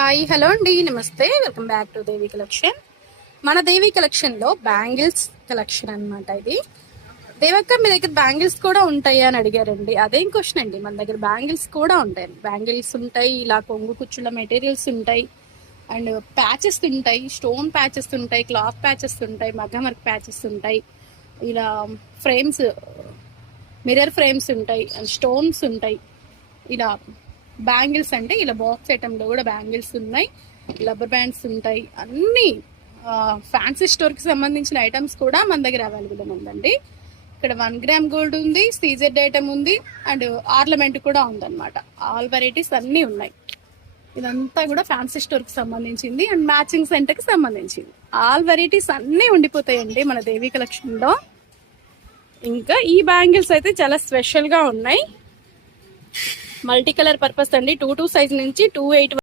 Hi hello అండి, నమస్తే, welcome back to Devi collection. మన దేవి కలెక్షన్లో బ్యాంగిల్స్ కలెక్షన్ అనమాట. ఇది దేవక్క మీ దగ్గర బ్యాంగిల్స్ కూడా ఉంటాయి అని అడిగారండి. అదేం క్వశ్చన్ అండి, మన దగ్గర బ్యాంగిల్స్ కూడా ఉంటాయి. బ్యాంగిల్స్ ఉంటాయి, ఇలా కొంగు కుచ్చుల మెటీరియల్స్ ఉంటాయి, అండ్ ప్యాచెస్ ఉంటాయి, స్టోన్ ప్యాచెస్ ఉంటాయి, క్లాత్ ప్యాచెస్ ఉంటాయి, మగ్గం వర్క్ ప్యాచెస్ ఉంటాయి, ఇలా ఫ్రేమ్స్, మిర్రర్ ఫ్రేమ్స్ ఉంటాయి, అండ్ స్టోన్స్ ఉంటాయి. ఇలా బ్యాంగిల్స్ అంటే ఇలా బాక్స్ ఐటెంలో కూడా బ్యాంగిల్స్ ఉన్నాయి, రబ్బర్ బ్యాండ్స్ ఉంటాయి. అన్ని ఫ్యాన్సీ స్టోర్కి సంబంధించిన ఐటమ్స్ కూడా మన దగ్గర అవైలబుల్ ఉందండి. ఇక్కడ 1 గ్రామ్ గోల్డ్ ఉంది, సీజెడ్ ఐటమ్ ఉంది, అండ్ ఆర్నమెంట్ కూడా ఉందన్నమాట. ఆల్ వెరైటీస్ అన్నీ ఉన్నాయి. ఇదంతా కూడా ఫ్యాన్సీ స్టోర్కి సంబంధించింది అండ్ మ్యాచింగ్ సెంటర్కి సంబంధించింది. ఆల్ వెరైటీస్ అన్నీ ఉండిపోతాయండి మన దేవి కలెక్షన్లో. ఇంకా ఈ బ్యాంగిల్స్ అయితే చాలా స్పెషల్గా ఉన్నాయి. మల్టీ కలర్ పర్పస్ అండి. 22 సైజ్ నుంచి 28